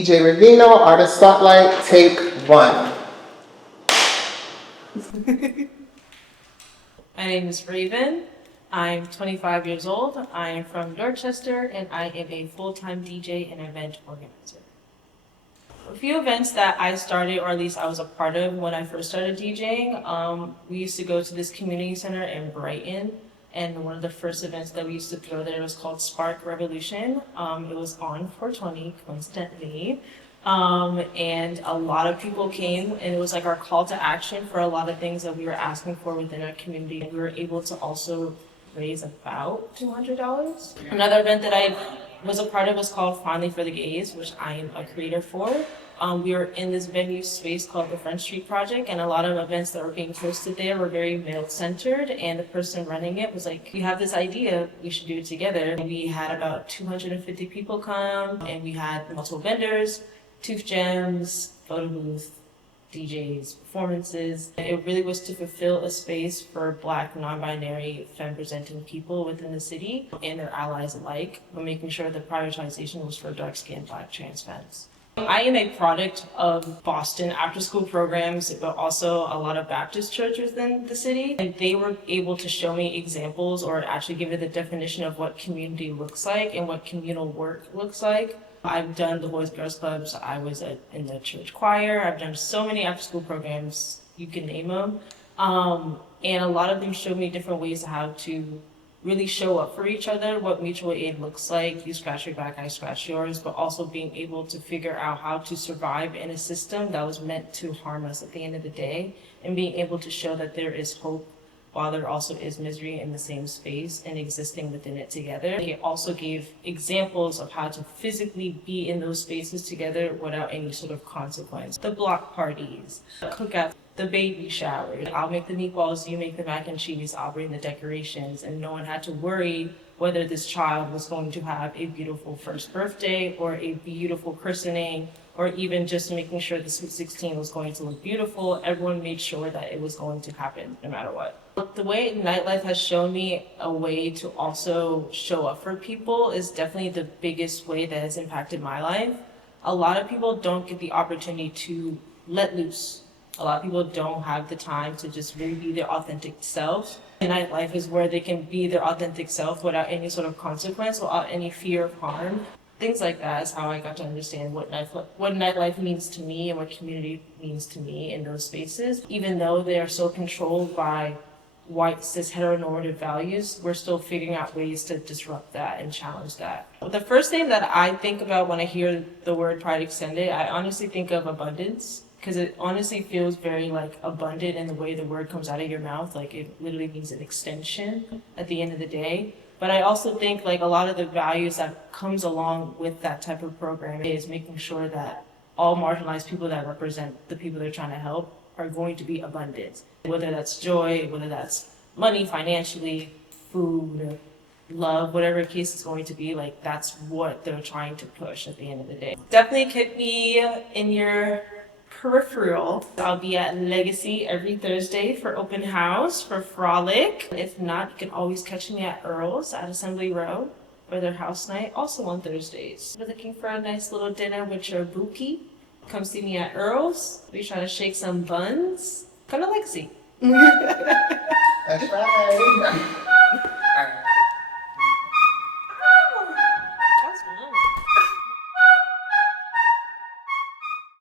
DJ RAYVINO, Artist Spotlight, take 1. My name is Raven. I'm 25 years old. I am from Dorchester, and I am a full-time DJ and event organizer. A few events that I started, or at least I was a part of when I first started DJing, we used to go to this community center in Brighton, and one of the first events that we used to throw there was called Spark Revolution. It was on 420, coincidentally. And a lot of people came, and it was like our call to action for a lot of things that we were asking for within our community. We were able to also raise about $200. Another event that I was a part of was called Finally for the Gays, which I am a creator for. We were in this venue space called the Front Street Project, and a lot of events that were being hosted there were very male-centered, and the person running it was like, we have this idea, we should do it together. We had about 250 people come, and we had multiple vendors, tooth gems, photo booth, DJs, performances. It really was to fulfill a space for Black, non-binary, femme-presenting people within the city and their allies alike, but making sure the prioritization was for dark-skinned Black trans femmes. I am a product of Boston after-school programs, but also a lot of Baptist churches within the city. And they were able to show me examples or actually give me the definition of what community looks like and what communal work looks like. I've done the Boys and Girls Clubs, I was in the church choir, I've done so many after-school programs, you can name them. And a lot of them showed me different ways of how to really show up for each other, what mutual aid looks like. You scratch your back, I scratch yours, but also being able to figure out how to survive in a system that was meant to harm us at the end of the day, and being able to show that there is hope while there also is misery in the same space and existing within it together. He also gave examples of how to physically be in those spaces together without any sort of consequence. The block parties, the cookout, the baby shower. I'll make the meatballs, you make the mac and cheese, I'll bring the decorations, and no one had to worry whether this child was going to have a beautiful first birthday or a beautiful christening, or even just making sure the Sweet 16 was going to look beautiful. Everyone made sure that it was going to happen no matter what. The way nightlife has shown me a way to also show up for people is definitely the biggest way that has impacted my life. A lot of people don't get the opportunity to let loose. A lot of people don't have the time to just really be their authentic self. Nightlife is where they can be their authentic self without any sort of consequence, without any fear of harm. Things like that is how I got to understand what nightlife means to me and what community means to me in those spaces. Even though they are so controlled by white cis heteronormative values, we're still figuring out ways to disrupt that and challenge that. The first thing that I think about when I hear the word Pride Extended, I honestly think of abundance, because it honestly feels very like abundant in the way the word comes out of your mouth. Like it literally means an extension at the end of the day. But I also think like a lot of the values that comes along with that type of program is making sure that all marginalized people that represent the people they're trying to help are going to be abundant. Whether that's joy, whether that's money, financially, food, love, whatever the case is going to be, like that's what they're trying to push at the end of the day. Definitely keep me in your peripheral. I'll be at Legacy every Thursday for open house, for Frolic. If not, you can always catch me at Earl's at Assembly Row for their house night, also on Thursdays. If you're looking for a nice little dinner with your bookie, come see me at Earl's. We try to shake some buns. Come to Legacy. That's right.